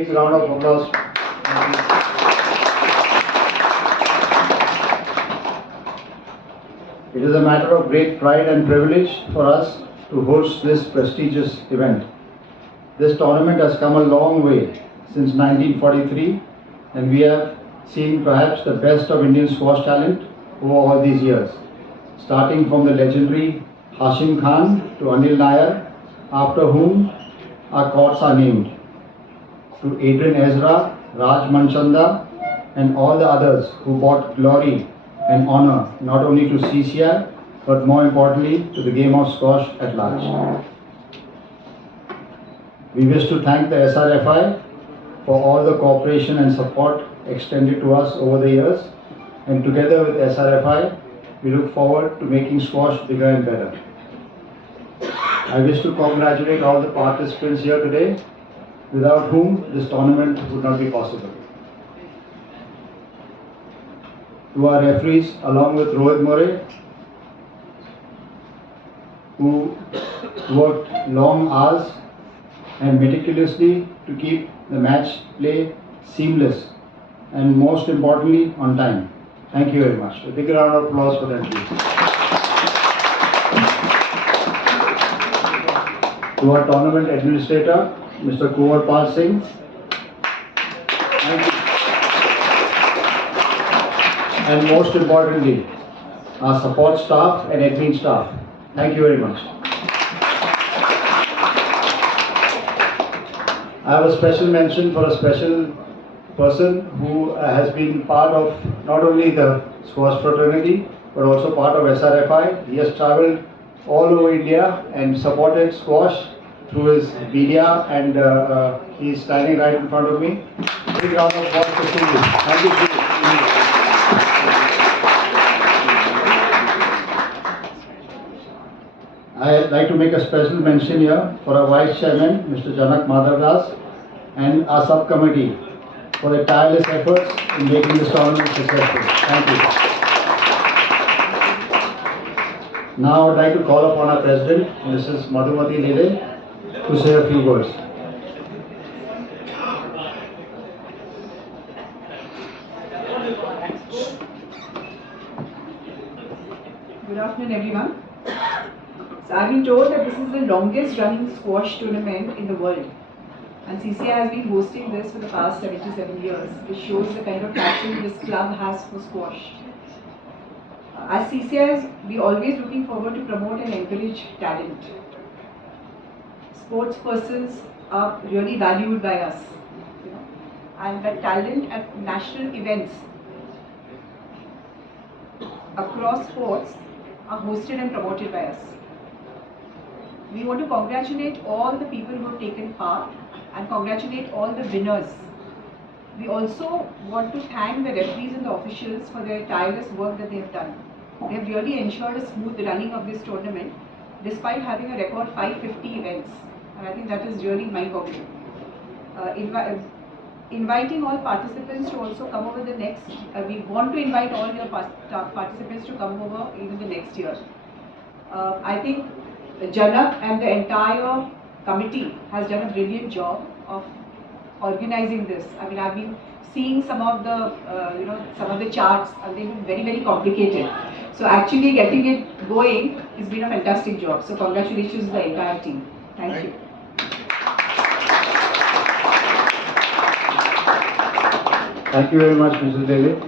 Big round of applause. It is a matter of great pride and privilege for us to host this prestigious event. This tournament has come a long way since 1943, and we have seen perhaps the best of Indian squash talent over all these years, starting from the legendary Hashim Khan to Anil Nair, after whom our courts are named, to Adrian Ezra, Raj Manchanda, and all the others who brought glory and honor not only to CCI but more importantly to the game of squash at large. We wish to thank the SRFI for all the cooperation and support extended to us over the years, and together with SRFI we look forward to making squash bigger and better. I wish to congratulate all the participants here today, without whom this tournament would not be possible. To our referees, along with Rohit More, who worked long hours and meticulously to keep the match play seamless and most importantly on time. Thank you very much. A big round of applause for them, please. To our tournament administrator, Mr. Kunwar Pal Singh. Thank you. And most importantly, our support staff and admin staff. Thank you very much. I have a special mention for a special person who has been part of not only the squash fraternity but also part of SRFI. He has travelled all over India and supported squash through his media, and he is standing right in front of me. Big round of applause for Sindhu. Thank you, Sindhu. I'd like to make a special mention here for our Vice Chairman, Mr. Janak Madhavdas, and our subcommittee for their tireless efforts in making this tournament successful. Thank you. Now I'd like to call upon our President, Mrs. Madhumati Lele, to say a few words. Good afternoon, everyone. So I've been told that this is the longest running squash tournament in the world, and CCI has been hosting this for the past 77 years, which shows the kind of passion this club has for squash. As CCIs, we are always looking forward to promote and encourage talent. Sports persons are really valued by us, and the talent at national events across sports are hosted and promoted by us. We want to congratulate all the people who have taken part and congratulate all the winners. We also want to thank the referees and the officials for their tireless work that they have done. They have really ensured a smooth running of this tournament despite having a record 550 events, and I think that is really mind-boggling. Inviting all participants to also come over the next, we want to invite all your participants to come over even the next year. I think Janak and the entire committee has done a brilliant job of organizing this. I mean, I've been seeing some of the, some of the charts, and they've been very, very complicated. So actually getting it going has been a fantastic job. So congratulations to the entire team. Thank you. Thank you very much, Mrs. Lele.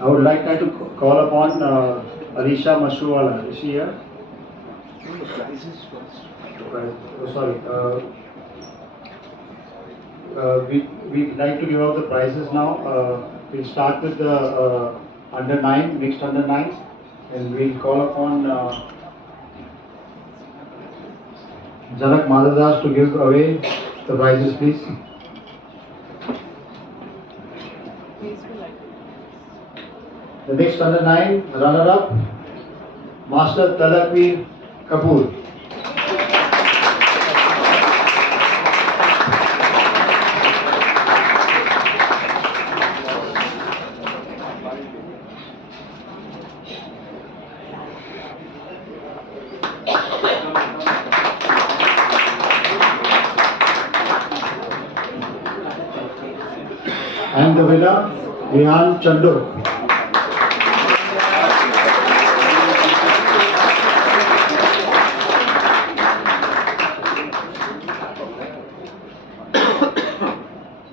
I would like now to call upon Alisha Mashruwala. Is she here? Sorry. We'd like to give out the prizes now. We'll start with the under 9, mixed under 9, and we'll call upon Janak Madhavdas to give away the prizes, please. The next under 9 runner-up, Master Talakveer Kapoor. And the winner, Rehan Chandur.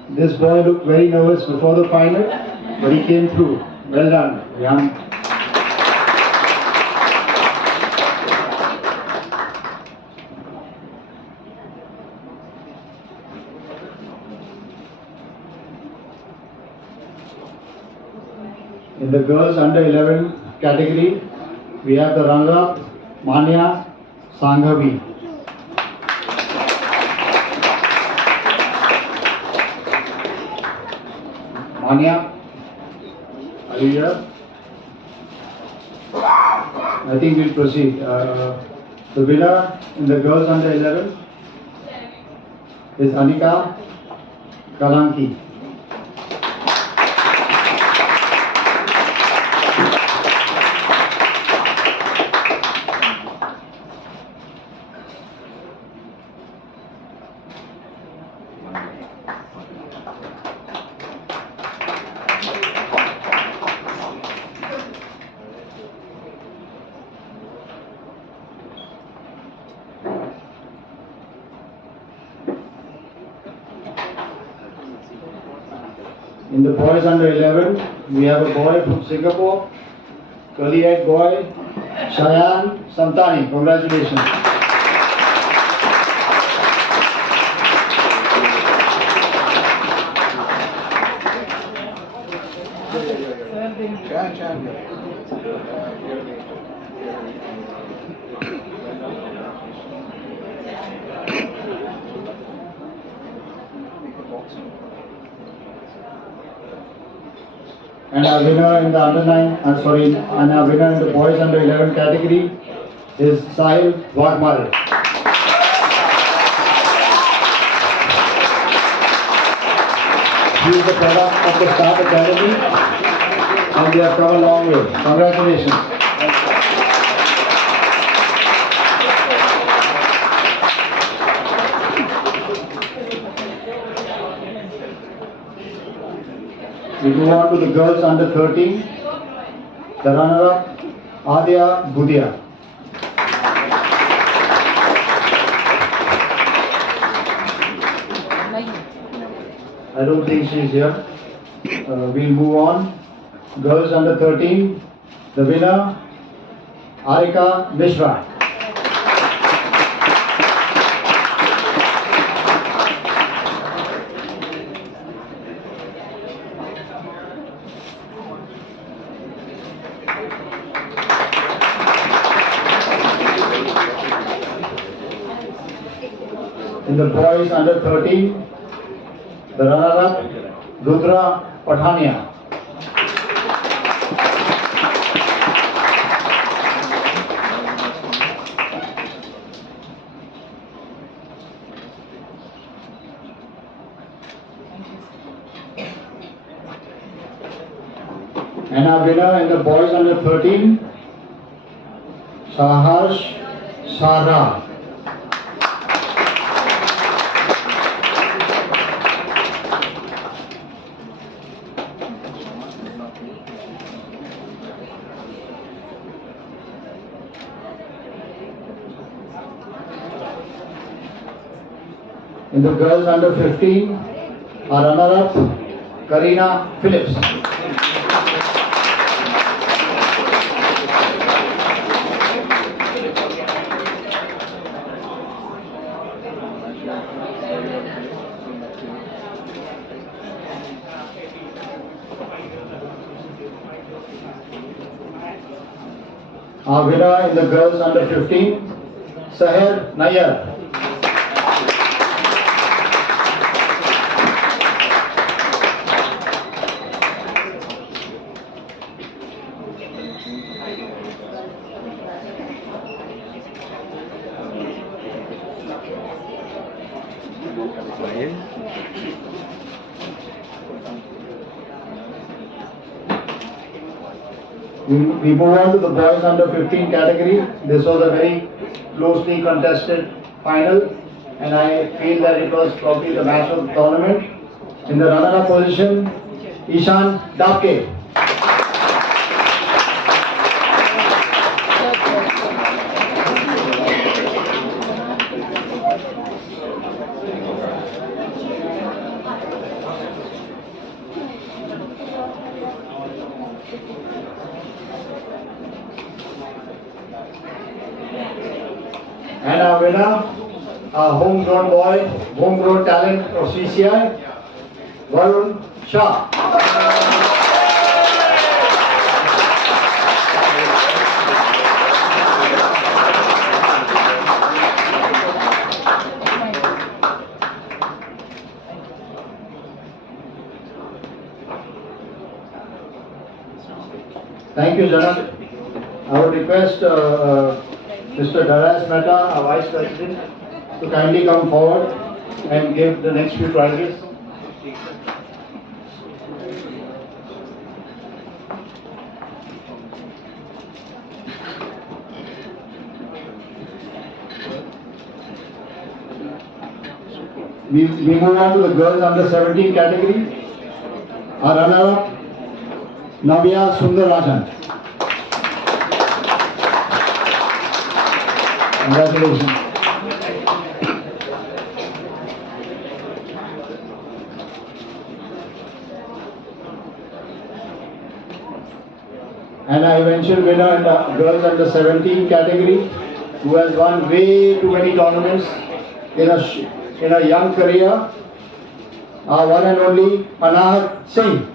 This boy looked very nervous before the final, but he came through. Well done, Rehan. In the girls under 11 category, we have the runner-up, Manya Sanghavi. Manya, are you here? I think we'll proceed. The winner in the girls under 11 is Anika Kalanki. In the boys under 11, we have a boy from Singapore, curly-haired boy, Shayan Samtani. Congratulations. And our winner in the under 9, and our winner in the boys under 11 category is Sahil Wagmare. He is the product of the Staff Academy and they have come a long way. Congratulations. We move on to the girls under 13. The runner-up, Adya Budia. I don't think she is here. We'll move on. Girls under 13. The winner, Arika Mishra. In the boys under 13, the runner-up, Rudra Pathania. And our winner in the boys under 13, Saharsh Sarah. In the girls under 15, our runner-up, Karina Phillips. Our winner in the girls under 15, Seher Nayyar. We move on to the boys under 15 category. This was a very closely contested final and I feel that it was probably the match of the tournament. In the runner-up position, Ishan Dapke. And our winner, a homegrown boy, homegrown talent of CCI, Varun Shah. Thank you, Janak. I would request Mr. Daras Mehta, our Vice President, to kindly come forward and give the next few prizes. We move on to the girls under 17 category. Our runner-up, Navya Sundarajan. Congratulations. And our eventual winner in the girls under 17 category, who has won way too many tournaments in a young career, our one and only Anahat Singh.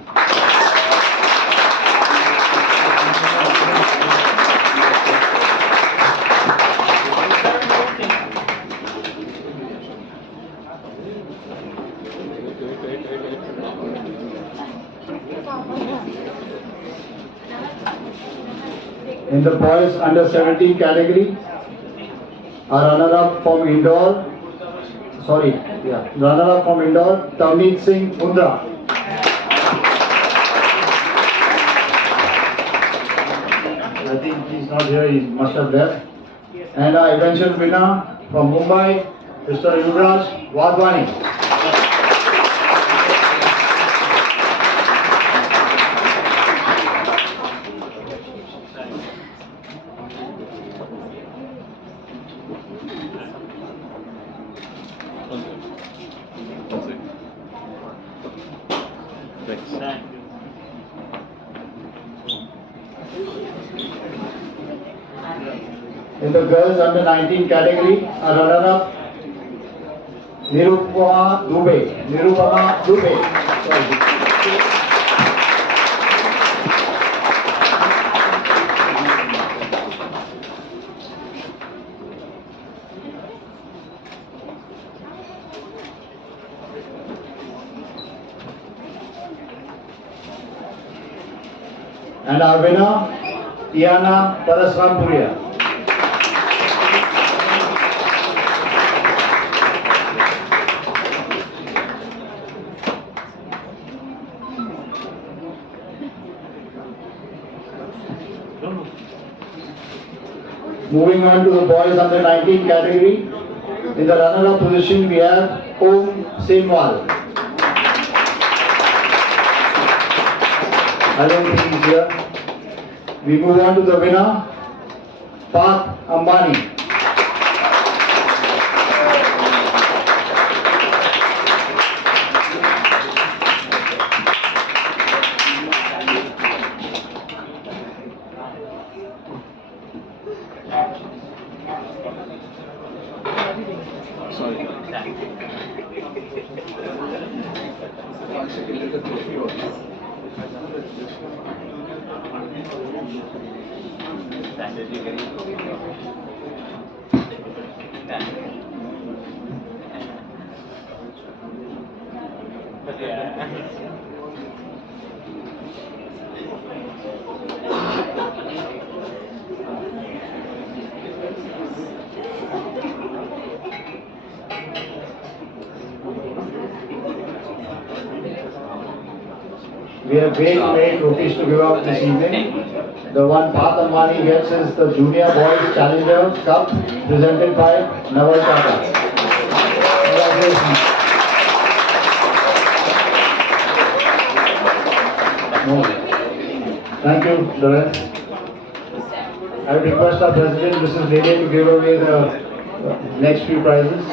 In the boys under 17 category, our runner-up from Indore, runner-up from Indore, Tavneet Singh Mundra. I think he's not here, he must have left. And our eventual winner from Mumbai, Mr. Yuvraj Wadhwani. In the girls under 19 category, a runner-up, Nirupama Dubey. And our winner, Tiana Parasrampuria. Moving on to the boys under 19 category, in the runner-up position we have Om Senwal. I don't think he's here. We move on to the winner, Parth Ambani. We have great trophies to give out this evening. The one Parth Ambani gets is the Junior Boys Challenger Cup presented by Naval Tata. Congratulations. Lawrence. I would request our President, Mrs. Lele, to give away the next few prizes.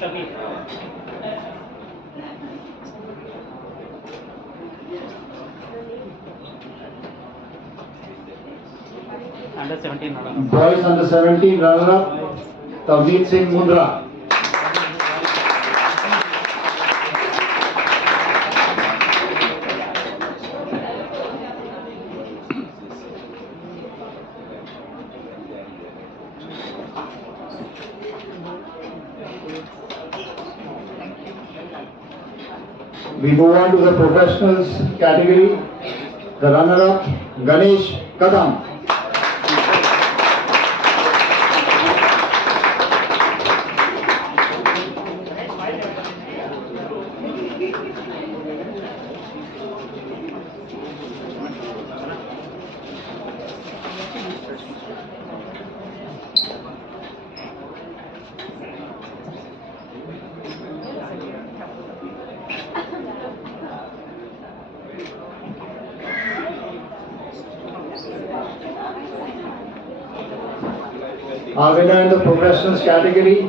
Submit. Under 17 runner-up. Boys under 17 runner-up, Tavneet Singh Mundra. We move on to the professionals category. The runner-up, Ganesh Kadam. Our winner in the professionals category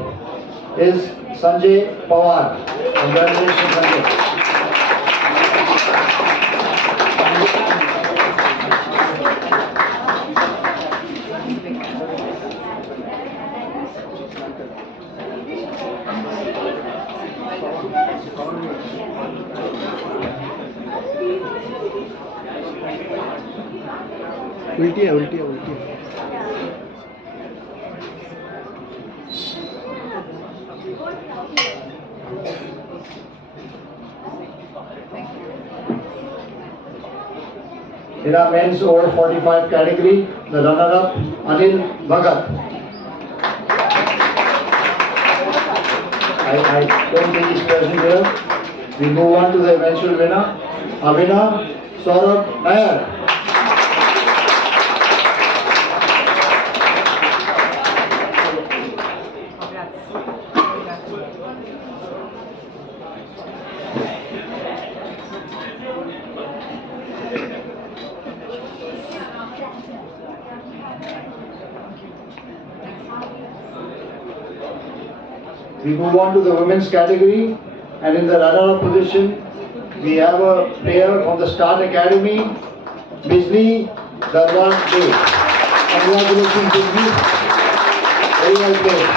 is Sanjay Pawar. Congratulations, Sanjay. उल्टी है In our men's over 45 category, the runner-up, Anil Bhagat. I don't think he's present here. We move on to the eventual winner. Our winner, Saurabh Nair. We move on to the women's category, and in the runner-up position, we have a player from the Start Academy, Bijli Darbar Day. Congratulations, Bijli. Very well played.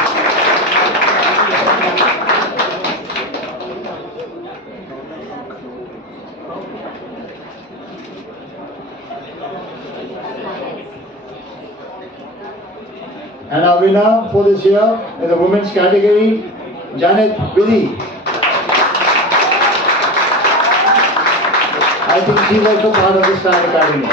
And our winner for this year in the women's category, Janet Vidi. I think she's also part of the Start Academy.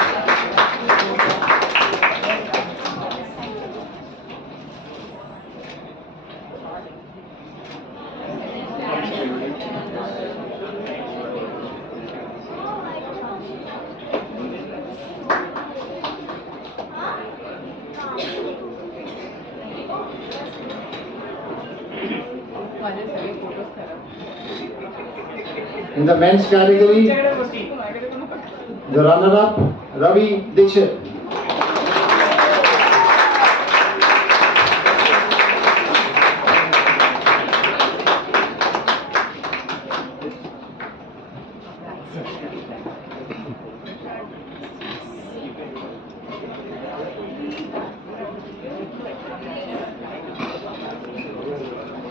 In the men's category, the runner-up, Ravi Dixit.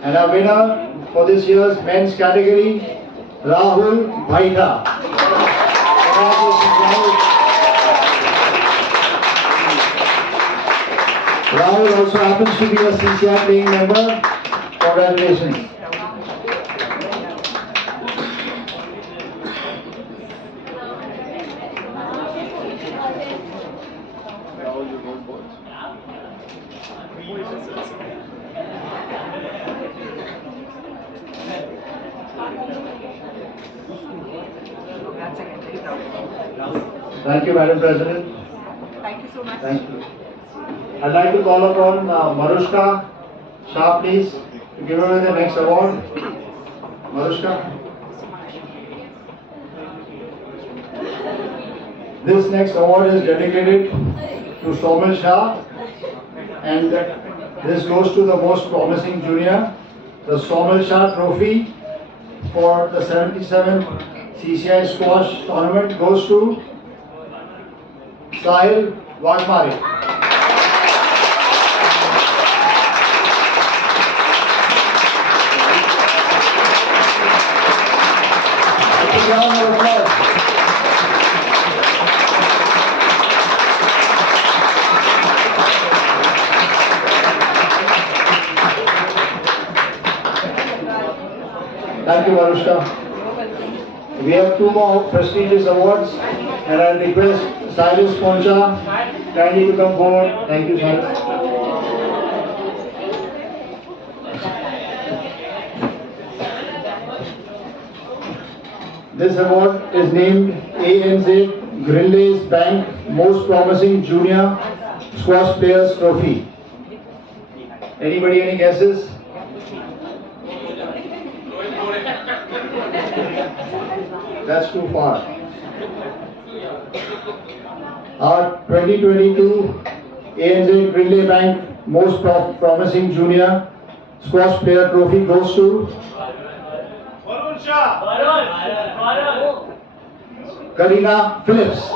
And our winner for this year's men's category, Rahul Bhaita. Rahul also happens to be a CCI playing member. Congratulations. Thank you, Madam President. Thank you so much. Thank you. I'd like to call upon Marushka Shah, please, to give away the next award. Marushka. This next award is dedicated to Somil Shah, and this goes to the most promising junior. The Somil Shah Trophy for the 77th CCI Squash Tournament goes to Sahil Wagmare. Round of applause. Thank you, Marushka. We have two more prestigious awards, and I request Cyrus Poncha kindly to come forward. Thank you, Cyrus. This award is named ANZ Grindes Bank Most Promising Junior Squash Players Trophy. Anybody, any guesses? That's too far. Our 2022 ANZ Grindes Bank Most Promising Junior Squash Player Trophy goes to Karina Phillips.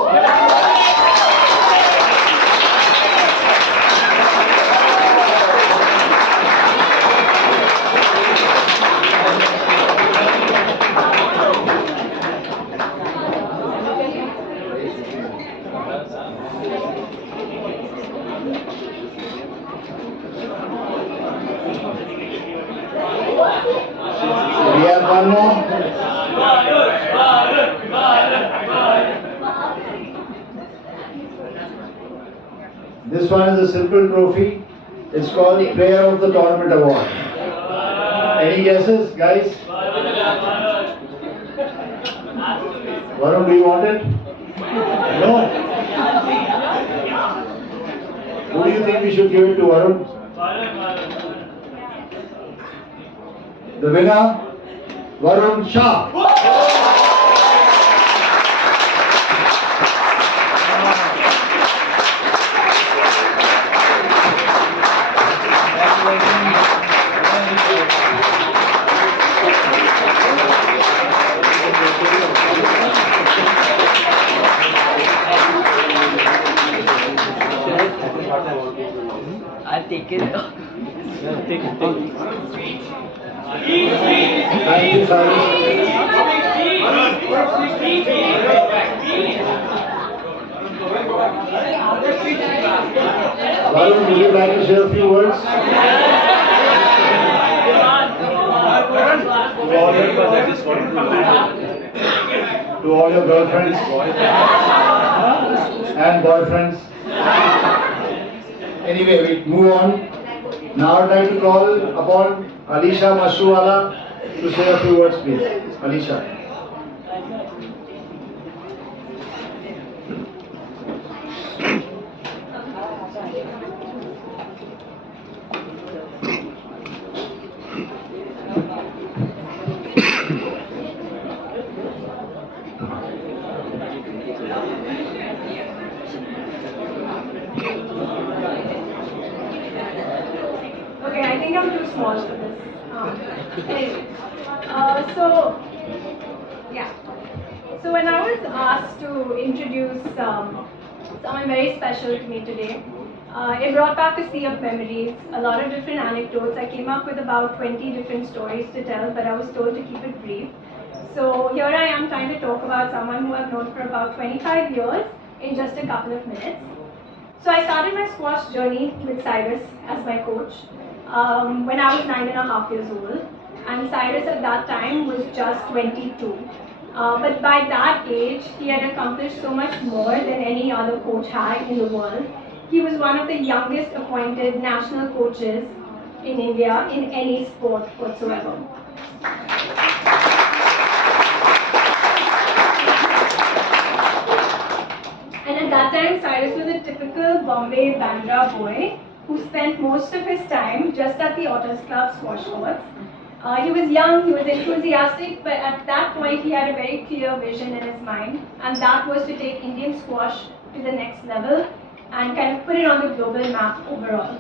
We have one more. This one is a simple trophy. It's called Player of the Tournament Award. Any guesses, guys? Varun, do you want it? No? Who do you think we should give it to, Varun? The winner, Varun Shah. I'll take it. Take it. Thank you, Cyrus. Varun, would you like to say a few words? To all your girlfriends and boyfriends. Anyway, we move on. Now I'd like to call upon Alisha Mashruwala to say a few words, please. Alisha. Okay, I think I'm too small for this. Anyway, so when I was asked to introduce someone very special to me today, it brought back a sea of memories, a lot of different anecdotes. I came up with about 20 different stories to tell, but I was told to keep it brief. So here I am trying to talk about someone who I've known for about 25 years in just a couple of minutes. So I started my squash journey with Cyrus as my coach when I was 9.5 years old, and Cyrus at that time was just 22. But by that age, he had accomplished so much more than any other coach had in the world. He was one of the youngest appointed national coaches in India in any sport whatsoever. time, Cyrus was a typical Bombay Bandra boy who spent most of his time just at the Otters Club squash courts. He was young, he was enthusiastic, but at that point he had a very clear vision in his mind, and that was to take Indian squash to the next level and kind of put it on the global map overall.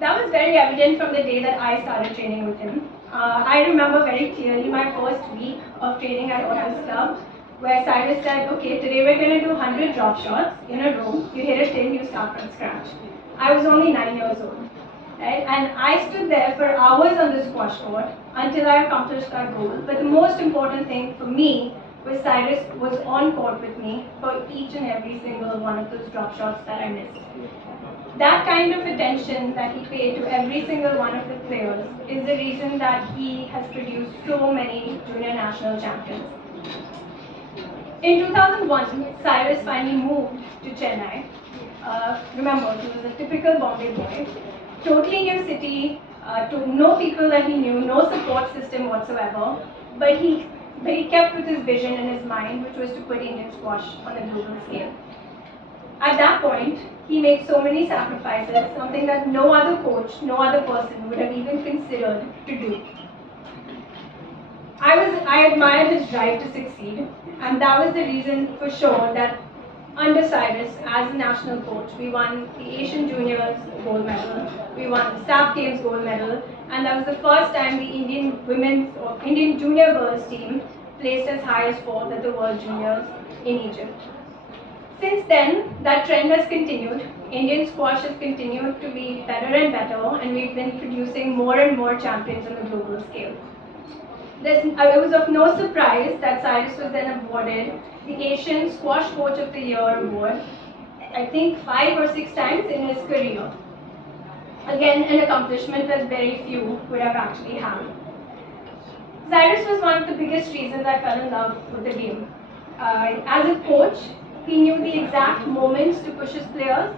That was very evident from the day that I started training with him. I remember very clearly my first week of training at Otters Club, where Cyrus said, okay, today we're going to do 100 drop shots in a row. You hit a 10, you start from scratch. I was only 9 years old. Right? And I stood there for hours on the squash court until I accomplished that goal. But the most important thing for me was Cyrus was on court with me for each and every single one of those drop shots that I missed. That kind of attention that he paid to every single one of the players is the reason that he has produced so many junior national champions. In 2001, Cyrus finally moved to Chennai. Remember, he was a typical Bombay boy. Totally new city, to no people that he knew, no support system whatsoever, but he kept with his vision in his mind, which was to put Indian squash on a global scale. At that point, he made so many sacrifices, something that no other coach, no other person would have even considered to do. I admired his drive to succeed, and that was the reason for sure that under Cyrus, as a national coach, we won the Asian Juniors gold medal, we won the SAF Games gold medal, and that was the first time the Indian women's or Indian junior girls team placed as high as fourth at the World Juniors in Egypt. Since then, that trend has continued. Indian squash has continued to be better and better, and we've been producing more and more champions on the global scale. It was of no surprise that Cyrus was then awarded the Asian Squash Coach of the Year award, I think 5 or 6 times in his career. Again, an accomplishment that very few would have actually had. Cyrus was one of the biggest reasons I fell in love with the game. As a coach, he knew the exact moments to push his players.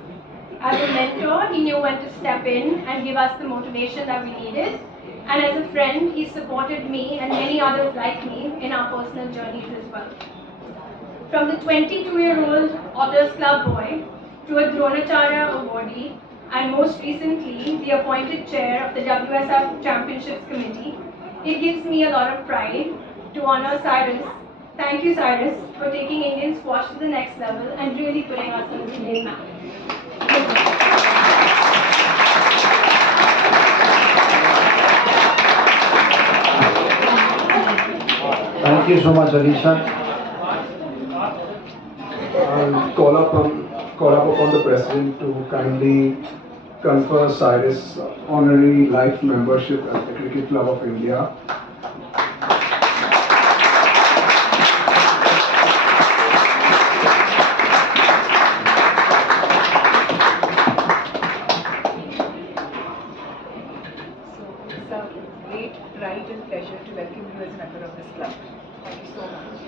As a mentor, he knew when to step in and give us the motivation that we needed. And as a friend, he supported me and many others like me in our personal journeys as well. From the 22-year-old Otters Club boy to a Dronacharya awardee, and most recently the appointed chair of the WSF Championships Committee, it gives me a lot of pride to honor Cyrus. Thank you, Cyrus, for taking Indian squash to the next level and really putting us on the Indian map. Thank you so much, Alisha. I'll call up upon the President to kindly confer Cyrus honorary life membership at the Cricket Club of India. It's a great pride and pleasure to welcome you as a member of this club. Thank you so much.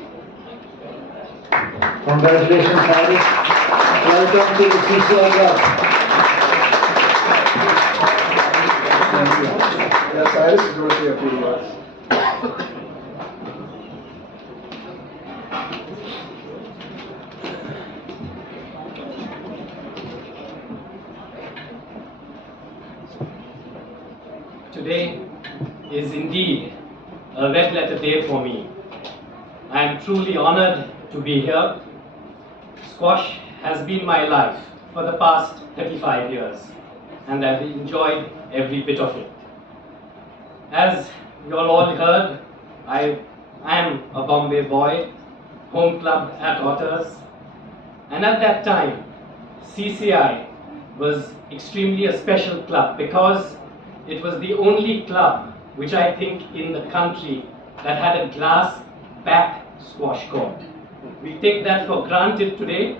Congratulations, Cyrus. Welcome to the CCI Club. Thank you. Yeah, Cyrus is going to say a few words. Today is indeed a red letter day for me. I am truly honored to be here. Squash has been my life for the past 35 years, and I've enjoyed every bit of it. As you all heard, I am a Bombay boy, home club at Otters, and at that time, CCI was extremely a special club because it was the only club which I think in the country that had a glass back squash court. We take that for granted today,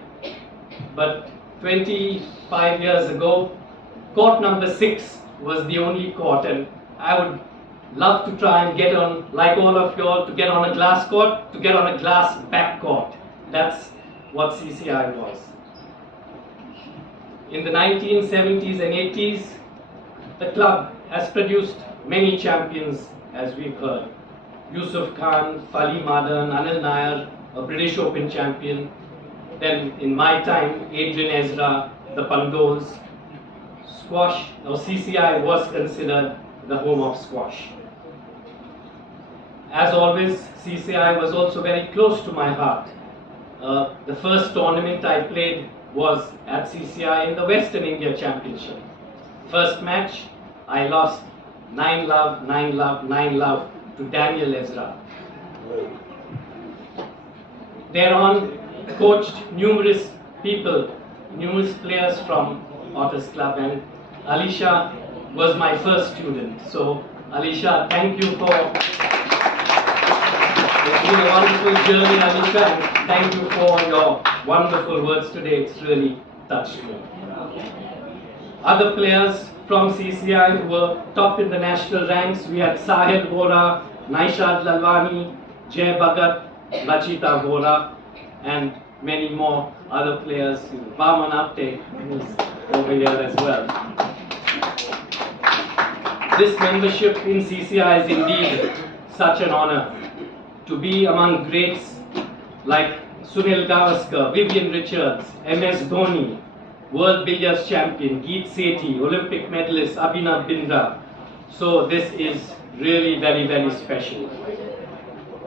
but 25 years ago, court number 6 was the only court, and I would love to try and get on, like all of you all, to get on a glass court, to get on a glass back court. That's what CCI was. In the 1970s and 80s, the club has produced many champions, as we've heard. Yusuf Khan, Fali Madan, Anil Nair, a British Open champion. then in my time, Adrian Ezra, the Pandols, squash, or CCI was considered the home of squash. As always, CCI was also very close to my heart. The first tournament I played was at CCI in the Western India Championship. First match, I lost 9-love, 9-love, 9-love to Daniel Ezra. Thereon, coached numerous people, numerous players from Otters Club, and Alisha was my first student. So, Alisha, thank you for. It's been a wonderful journey, Alisha, and thank you for your wonderful words today. It's really touched me. Other players from CCI who were top in the national ranks, we had Sahil Vora, Naishad Lalwani, Jay Bhagat, Rachita Vora, and many more other players. Vaman Apte, who's over here as well. This membership in CCI is indeed such an honor. To be among greats like Sunil Gavaskar, Vivian Richards, MS Dhoni, World Billiards Champion, Geet Sethi, Olympic medalist Abhinav Bindra. So this is really very, very special.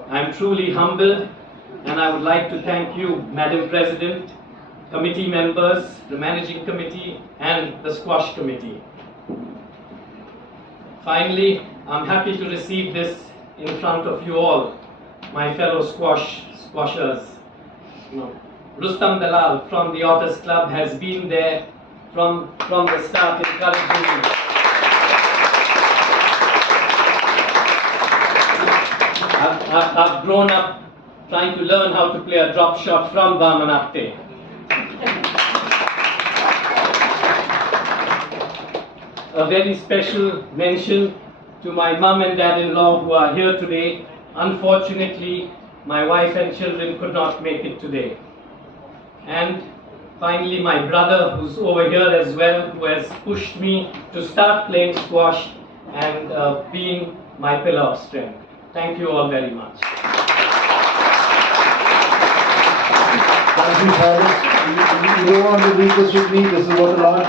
I am truly humbled, and I would like to thank you, Madam President, committee members, the managing committee, and the squash committee. Finally, I'm happy to receive this in front of you all, my fellow squashers. Rustam Dalal from the Otters Club has been there from the start, encouraging me. I've grown up trying to learn how to play a drop shot from Vaman Apte. A very special mention to my mum and dad-in-law who are here today. Unfortunately, my wife and children could not make it today. And finally, my brother, who's over here as well, who has pushed me to start playing squash and being my pillar of strength. Thank you all very much. Thank you, Cyrus. You don't want to read this with me, this is what a lot.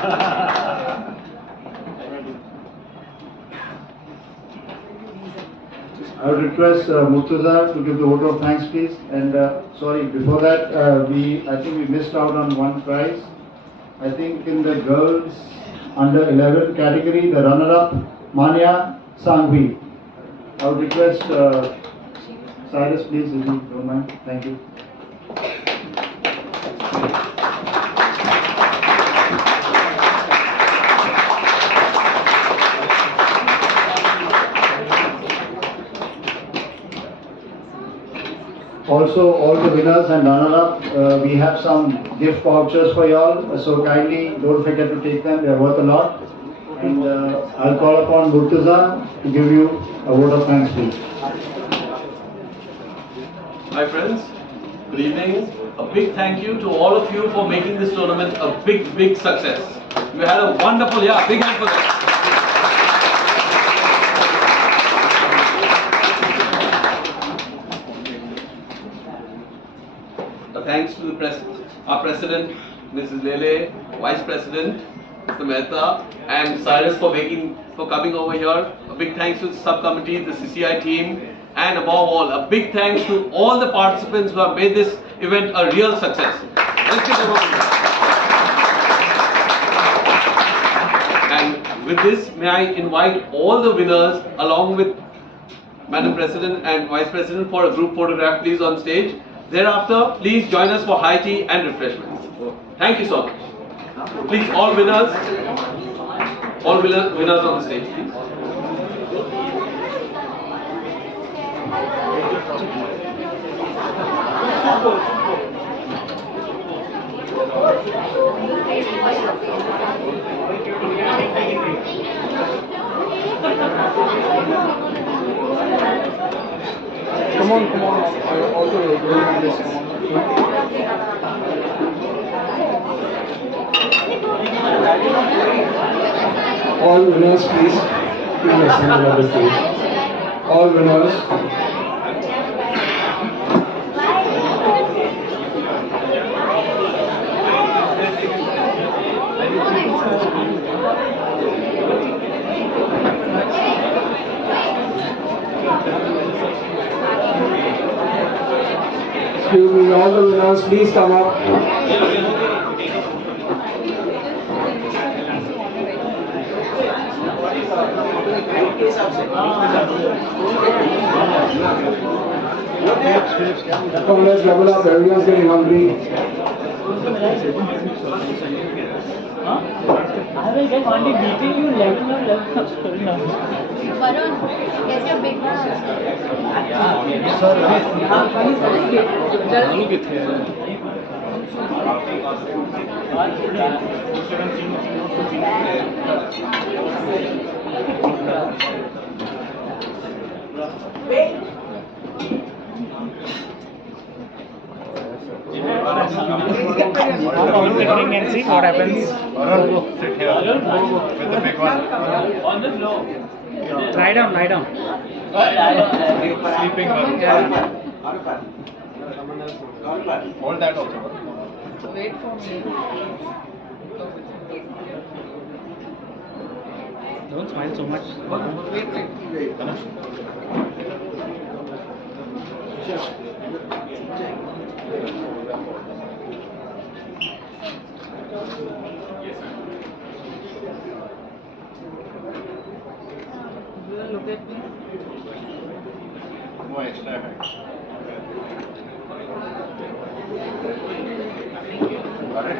I would request Murtaza to give the vote of thanks, please. And sorry, before that, I think we missed out on one prize. I think in the girls under 11 category, the runner-up, Manya Sangvi. I would request Cyrus, please, if you don't mind. Thank you. Also, all the winners and runner-up, we have some gift vouchers for y'all. So kindly don't forget to take them. They are worth a lot. And I'll call upon Murtaza to give you a vote of thanks, please. Hi friends, good evening. A big thank you to all of you for making this tournament a big success. We had a wonderful, big hand for that. Thanks to our President, Mrs. Lele, Vice President, Mr. Mehta, and Cyrus for coming over here. A big thanks to the subcommittee, the CCI team, and above all, a big thanks to all the participants who have made this event a real success. Let's give them a hand. And with this, may I invite all the winners along with Madam President and Vice President for a group photograph, please, on stage. Thereafter, please join us for high tea and refreshments. Thank you so much. Please, all winners on the stage, please. Come on. All the winners, come on. All winners, please assemble at the stage. All winners. you. May all the winners please come up. Come, let's level up. Everyone's getting hungry. I will get only beating you level up. Varun, get your big one. And see what happens. Sit here with the big one. On the floor. Lie down, lie down. Sleeping one. Hold that also. Don't smile so much. No extra effects.